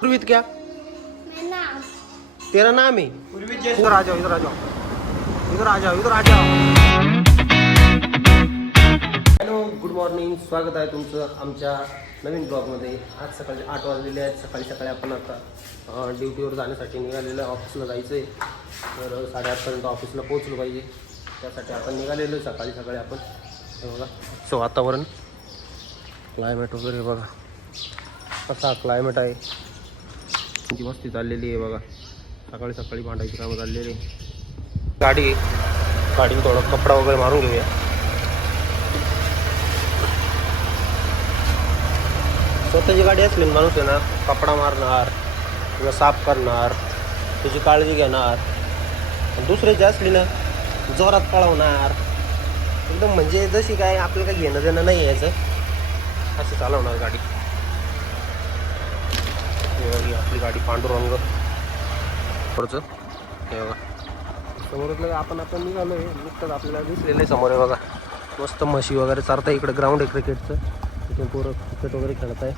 पूर्वीत क्या तेरा नाम है? इधर आ जाओ, इधर आ जाओ, इधर आ जाओ, इधर आ जाओ. Hello, good morning. स्वागत आहे तुमचं आमच्या नवीन ब्लॉगमध्ये. आज सकाळी 8 वाजलेले आहेत. सकाळी आपण आता ड्युटीवर जाण्यासाठी निघालेलं आहे. ऑफिसला जायचं आहे. तर 8:30पर्यंत ऑफिसला पोहोचलो पाहिजे. त्यासाठी आपण निघालेलो आहे सकाळी आपण. बघा असं वातावरण, क्लायमेट वगैरे बघा कसा क्लायमेट आहे. ती मस्ती चाललेली आहे बघा. सकाळी भांडायची कामं चाललेली आहे. गाडीला थोडा कपडा वगैरे मारून घेऊया. स्वतःची गाडी असली माणूस आहे ना, कपडा मारणार किंवा साफ करणार, त्याची काळजी घेणार. दुसऱ्याची असली ना जोरात पळवणार एकदम, म्हणजे जशी काय आपल्याला काही घेणं देणं नाही यायचं, असं चालवणार गाडी. आपली गाडी पांडुरंग पुढचं हे बघा. समोरच आपण निघालो आहे. नुकतंच आपल्याला दिसलेलं आहे समोर आहे बघा. मस्त म्हशी वगैरे चारता. इकडे ग्राउंड आहे क्रिकेटचं. तिथून पोरं क्रिकेट वगैरे खेळत आहे.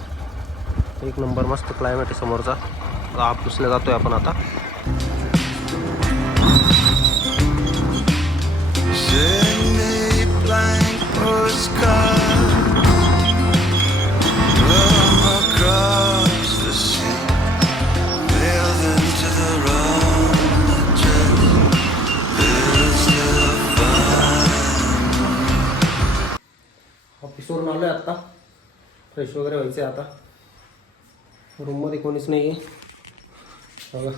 एक नंबर मस्त क्लायमेट आहे समोरचा. ऑफिसला जातोय आपण आता. ऑफिसवरून आलो आहे आत्ता. फ्रेश वगैरे व्हायचं आहे आता. रूममध्ये कोणीच नाही आहे बघा.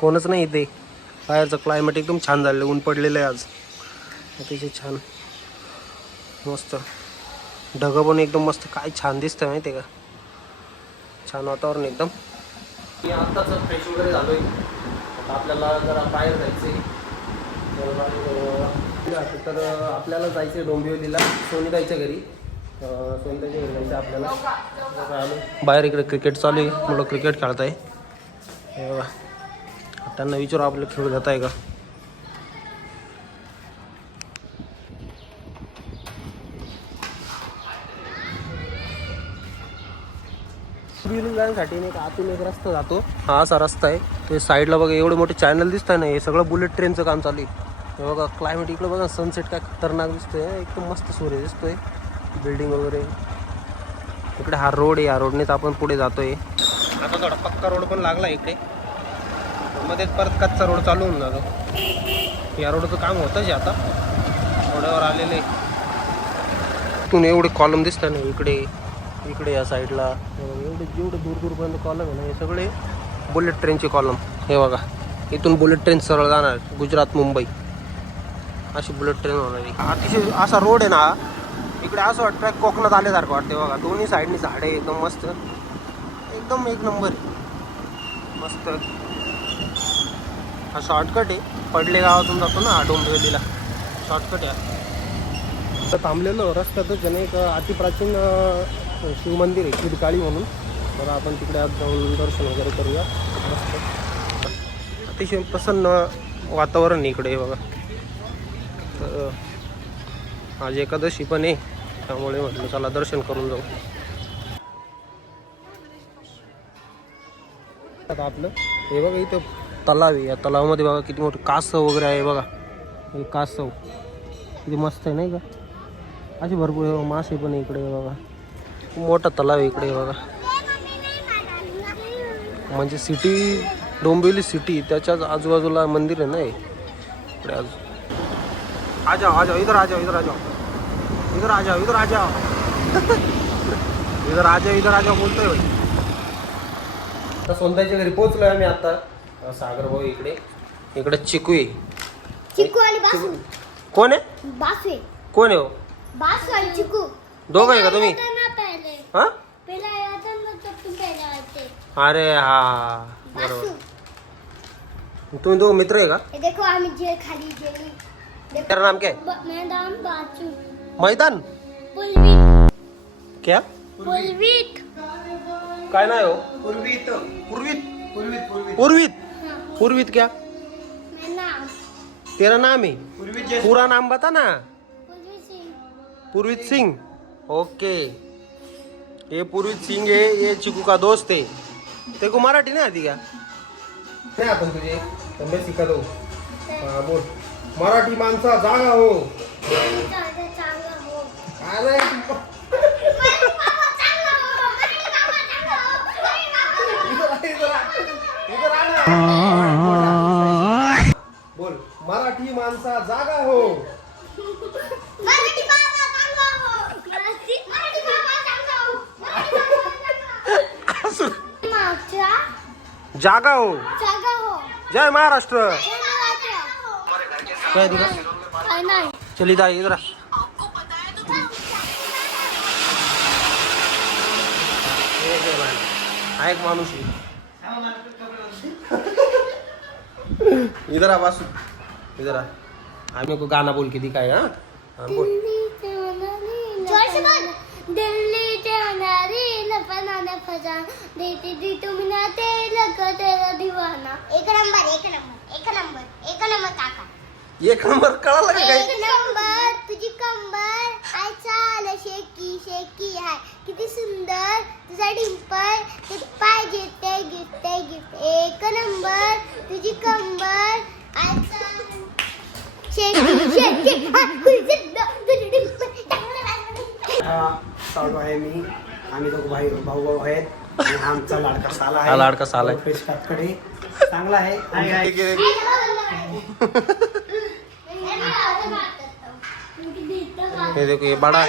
कोणच नाही इथे. बाहेरचं क्लायमेट एकदम छान झालेलं. ऊन पडलेलं आहे आज अतिशय छान. मस्त ढगं पण एकदम मस्त. काय छान दिसतं माहिती आहे का. छान वातावरण एकदम. मी आत्ताच फ्रेश वगैरे झालो आहे. आपल्याला जरा बाहेर जायचं आहे. तर आपल्याला जायचं आहे डोंबिवलीला सोनीताईच्या घरी. सोनीताईच्या घरी जायचं आपल्याला. आलो बाहेर. इकडे क्रिकेट चालू आहे. मुलं क्रिकेट खेळत आहे. त्यांना विचारू आपलं खेळ घेत आहे का. जाण्यासाठी नाही का आतून एक रस्ता जातो. हा असा रस्ता आहे. ते साईडला बघा एवढे मोठे चॅनल दिसत आहे ना. हे सगळं बुलेट ट्रेनचं काम चालू आहे. हे बघा क्लायमेट इकडे बघा. सनसेट काय खतरनाक दिसतोय. एकदम मस्त सूर्य दिसतोय. बिल्डिंग वगैरे. इकडे हा रोड आहे. या रोडनेच आपण पुढे जातोय. आता थोडा पक्का रोड पण लागला इकडे. मध्येच परत कच्चा रोड चालू होऊन जातो. या रोडचं काम होतंच आता. रोडावर आलेले इथून एवढे कॉलम दिसतात ना. इकडे या साईडला एवढे जेवढे दूरपर्यंत कॉलम आहे ना, हे सगळे बुलेट ट्रेनचे कॉलम. हे बघा इथून बुलेट ट्रेन सरळ जाणार गुजरात मुंबई. अशी बुलेट ट्रेन होणार आहे. अतिशय असा रोड आहे ना. इकडे असं वाटतं कोकणात आल्यासारखं वाटते बघा. दोन्ही साईडनी झाडे एकदम मस्त. एकदम एक नंबर मस्त. हा शॉर्टकट आहे. पडले गावातून जातो ना डोंबिवलीला. शॉर्टकट आहे. तर थांबलेलो रस्त्यातच त्याने एक अतिप्राचीन शिवमंदिर आहे शिरकाळी म्हणून. तर आपण तिकडे आज जाऊन दर्शन वगैरे करूया. मस्त अतिशय प्रसन्न वातावरण इकडे बघा. तर आज एकादशी पण आहे, त्यामुळे म्हटलं चला दर्शन करून जाऊ. आता आपलं हे बघा इथं तलाव आहे. या तलावामध्ये बघा किती मोठं कासव वगैरे आहे बघा. हे कासव किती मस्त आहे नाही का. असे भरपूर मासे पण इकडे बघा. मोठा तलाव आहे इकडे बघा. म्हणजे सिटी डोंबिवली सिटी त्याच्याच आजूबाजूला मंदिर आहे ना इकडे. आ जाओ इधर आ जाओ, इधर आ जाओ, इधर आ जाओ, इधर आ जाओ, इधर आ जाओ, इधर आ जाओ बोलतोय भाई. आता सोनताईच्या घरी पोहोचलोय आम्ही आता. सागर भाऊ इकडे चिकू आहे. चिकू आणि बासू. कोण आहे? बासू आहे. कोण आहे हो? बासू आणि चिकू दोघं आहे का तुम्ही? हा अरे हा बरोबर. तुम्ही दोघं मित्र आहे का? देखो आम्ही जे खाली जेली. तेरा नाम क्या है? मैदान बाचू. मैदान पुलवीत. क्या? पुलवीत. काय नाही हो पूर्वीत पूर्वीत पूर्वीत पूर्वीत पूर्वीत हाँ पूर्वीत क्या मैं नाम तेरा नाम है पूर्वीत जैसे पूरा नाम बता ना कुलवीर सिंह पूर्वीत सिंह ओके ये पूर्वीत सिंह है ये चिकू का दोस्त है तेरे को मराठी नहीं आती क्या नहीं आता तुझे तो मैं सिखा दो हाँ बोल मराठी माणसा जागा हो चांगला चांगला हो अरे इधर आ ना. बोल मराठी माणसा जागा हो मराठी बाबा चांगला हो मराठी बाबा चांगला हो मागच्या जागा हो जागा हो जय महाराष्ट्र जय महाराष्ट्र काय दिला काय नाही चल इधर इधर आ. हा एक माणूस आहे. इधर आ बासू इधर आ आम्ही को गाना बोल के दिखाए हाँ हाँ बोल जोर से बोल दिल्ली ते अनारी नफना नफजा देती दी तुम ना ते लगा तेरा दीवाना एक नंबर एक नंबर एक नंबर एक नंबर काका एक नंबर कळाला का एक काय नंबर तुझी कंबर आय चाल शेकी शेकी आहे किती सुंदर तुझा डिंपल ते पाहिजे ते गिफ्ट एक नंबर तुझी कंबर आय चाल शेकी शेकी तुझी डिंपल चालू आहे मी आम्ही दोघं भाऊ भाऊ आहेत आणि हा आमचा लाडका साला आहे हा लाडका साला आहे. रुपेश कातकडे चांगला आहे हाय, हाय. हे देखो हे बडा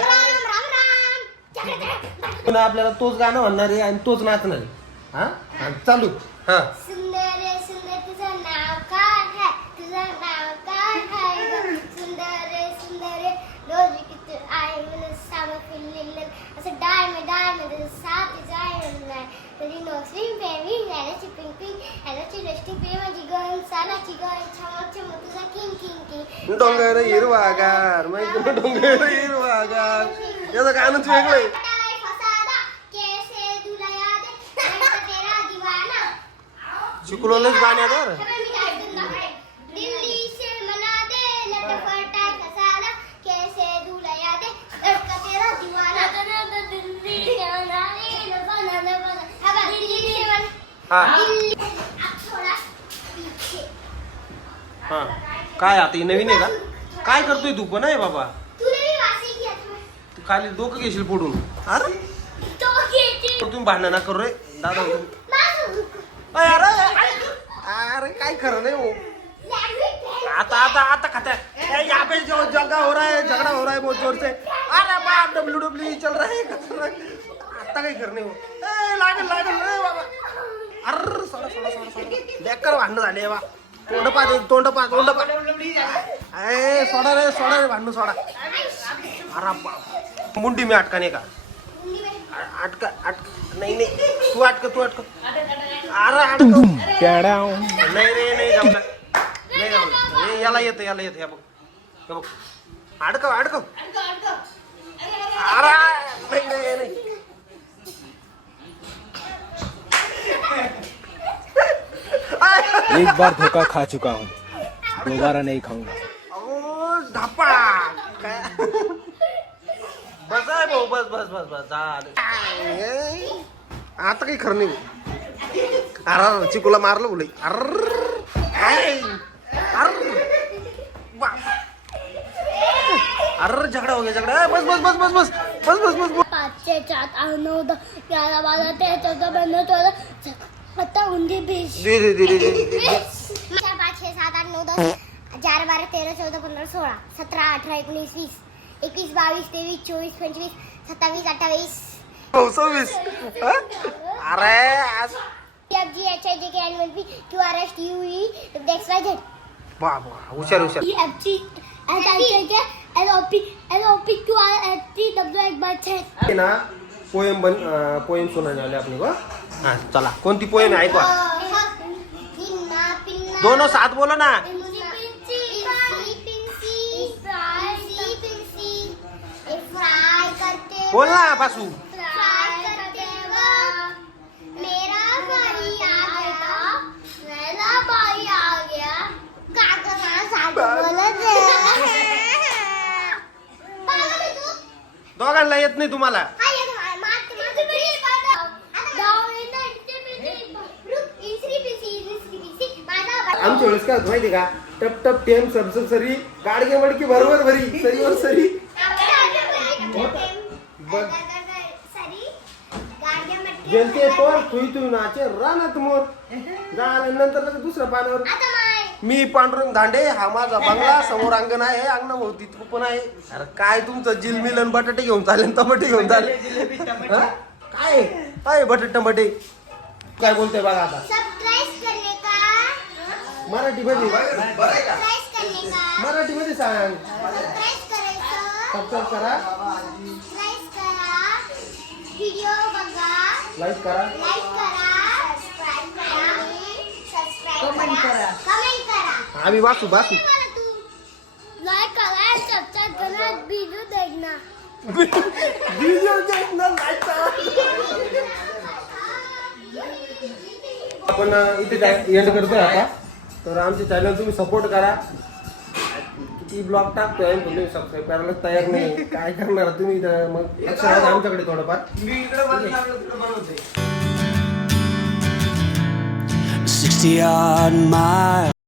पुन्हा आपल्याला तोच गाणं म्हणणार आहे आणि तोच नाचणार आहे हा हा, चालू हा सुंदर रे सुंदर तुझं नाव काय है तुझं नाव काय है ग? सुंदर रे रोज किती आहे मला साम फिरलेलं असं डायमंड साथ जायला नाही तरी नो स्विम पेविंग याची पिंक पिंक याची रस्टी प्रेमाची गण सालाची गण छमक छमक तुझा किंग किंग किंग डोंगर हिरवागार माहिती ना डोंगर हिरवागार याचं गाणंच वेगळं आहे कैसे दुला याद है तेरा दीवाना शिकलोलेच गाण्यात बरं. दिल्ली से मना दे लटपटा खसाना कैसे दूल्हा याद है लड़का तेरा दीवाना दिल्ली से मना दे लटपटा दिल्ली से मना हा दिल्ली अब थोड़ा पीछे हा काय आता ही नवीन आहे का काय करतोय तू पण आहे बाबा तूने भी वासी किया था तू खाली डोकं घेशील फोडून अरे तो ये तुम्ही भांडण ना करू रे दादा मासू अरे काय खरं नाही हो आता खाता है यहाँ पे जो जगह हो रहा है झगड़ा हो रहा है बहुत जोर से अरे बाप WWE चल रहा है आता काही खरं नाही हो लागल रे बाबा अरे सोडा बेकार भांडण झाले बा तोंड पा ए सोडा रे भांडण सोडा अरे बाप मुंडी मी अटका नाही का अटका नाही तू अटक अरे अटक नाही रे नाही जमलं नाही जमलं हे याला येतं हे बघ अडकव अरे नाही एक बार धोखा खा चुका हूँ दोबारा नहीं खाऊंगा अहो धापा काय बस आहे भाऊ बस झालं आता काही खरं नाही अरे चिकूला मारलं बोल अरे झगडा हो गया झगडा बस 5 6 7 8 9 10 11 12 13 14 15 16 पत्ता 19 20 दे 4 5 6 7 8 9 10 11 12 13 14 15 16 17 18 19 20 21 22 23 24 25 27 28 26 अरे आज FG HIJ के NLP QRS TUE XYZ बाबा हुशार EFG SIJ LOP QRST WXYZ आहे ना पोएम सुनाने आले आपण को हा चला कोणती पोएम आहे ऐकवा दोनों साथ बोलो ना बोल ना बासू येत नाही तुम्हाला? हाय मारते मारते रील पाहतो डावले आमच्या वेळेस काय होतं माहिती का, टप टप टेम सबसब सरी गाडगे मडकी बरोबर भरी सरीवर सरी. बघ जनते पर तुई नाचे रानात मोर झाल्यानंतर लगेच दुसऱ्या पानावर. मी पांडुरंग धांडे, हा माझा बंगला, समोर अंगण आहे, अंगणाभोवती पण आहे. अरे काय तुमचं जिलमिलन बटाटे घेऊन चालले, टमाटे घेऊन चालले. हा? काय काय बटाटे टमाटे काय बोलते बघा आता मराठी मध्ये. मराठी मध्ये सांग. सबस्क्राईब करा, व्हिडिओ बघा, लाईक करा, कमेंट करा. आम्ही वाचू बासू. लाईक करा, सबस्क्राईब करा, व्हिडिओ देखना. व्हिडिओ देखना, लाईक करा. आपण इथे एंड करतोय आता. तर आमचे चॅनल तुम्ही सपोर्ट करा. किती ब्लॉग टाकतोय पण तुम्ही सबस्क्राईब करायला तयार नाही. काय करणार तुम्ही? मग लक्ष द्या आमच्याकडे थोडंफार. मी इकडे बनवते 60 odd miles.